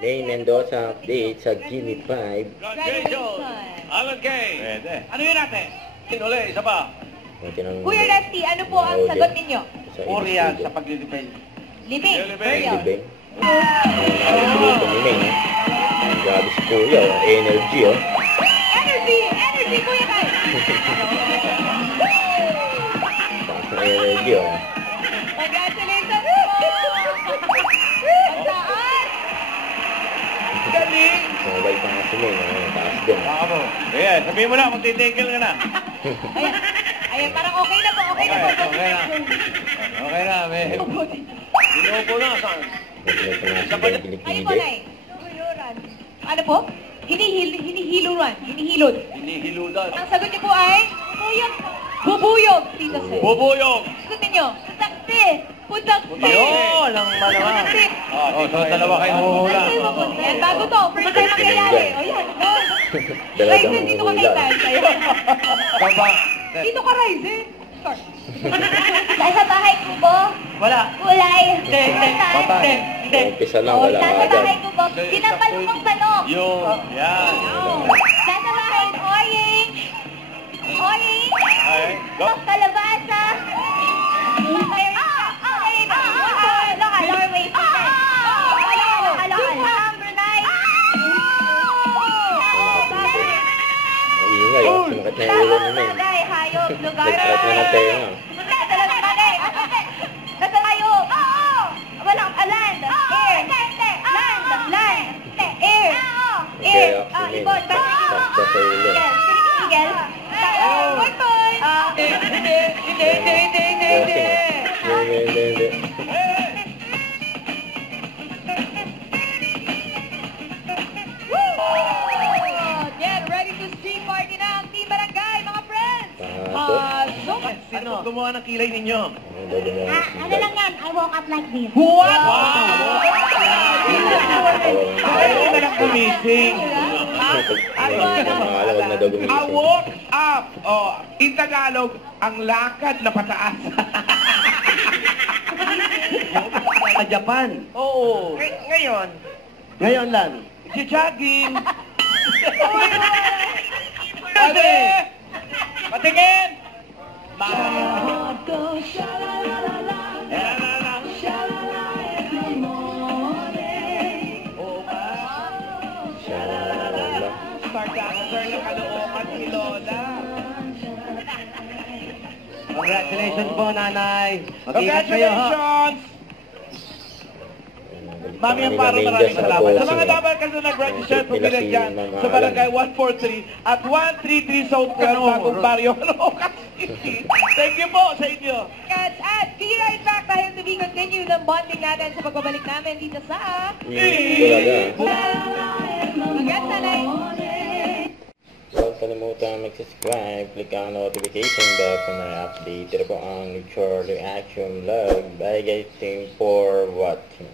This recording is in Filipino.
Name Mendoza update sa Gimme 5. Congratulations! Alan Kay! Pwede. Ano yun natin? Sinuli, isa pa. Kuya Lefty, ano po ang sagot ninyo? Korea sa paglilibay. Libing. Libing. Burial. Libing. Nakalimutan ni May. Grabe si Kuya, energy, oh. Energy! Energy, Kuya Kai! Taas na energy, oh. Congratulations po! Ang taas! Galing! Sumabay pa nga si May, no? Taas din. Bravo. Ayan, sabihin mo na kung titigil ka na. Ayan, ayan, parang okay na po, okay na po. Okay na. Okay na, may. Sinupo na, saan? Naglag pa nga si Ben Kayo po, Pilipide. Nay. Ano po? Hinihiluran. Hinihilod. Hinihiludan. Ang sagot niyo po ay? Bubuyog. Bubuyog, Tita Sir. Bubuyog! Sagot ninyo? Putakti. Putakti. Yun, ang malawa. Oh, so dalawa kayo huhula. Yan, bago to. First time mangyayari. O yan, go. Ryzen, dito ka kay Tay. Kaba. Dito ka, Ryzen. Start. Nasa bahay ko po. Wala. Kulay. Hindi. Umpisa lang, wala ka Nasa agad. bahay ko po. Pinapalong ng balok. Yun. Yan. Nasa bahay, orange. Orange. Ay, go. Kalabasa. Maingay, oh. Sumakit na yung ulo ni May. Hayop, lugar. Nagtrat na ng tenga. Nasa hayop. Walang land. Air. Land. Air. Air. Ibon. Sakta sa ulo. Eagle. Boy. Hindi. Hindi. Get ready to stream party na ang Team Barangay, mga friends! Pasok. Ano gumawa ng kilay ninyo? Ano lang yan? I woke up like this. What? Ayaw na lang gumising. Alam na daw I gumising. woke up. Oh, in Tagalog, ang lakad na pataas. Sa Japan. Oo. Ngayon lang. Si jogging. Ate! Patingin! Shalala. Start ng kalookan ni Lola. Congratulations po, nanay. Mag-ingat kayo, ha? Congratulations! Mami ang paro, maraming salamat. Sa mga dapat kasi nag-register, pumilan dyan sa Barangay 143 at 133 South 12, Bagong Barrio, Caloocan City. Thank you po sa inyo. At be right back dahil to be continue ng bonding natin sa pagbabalik namin dito sa... Again, nanay. Huwag kalimutan mag-subscribe, click ang notification bell para may update. Ito po ang Nature Reaction Vlog. Bye guys, thank you for watching.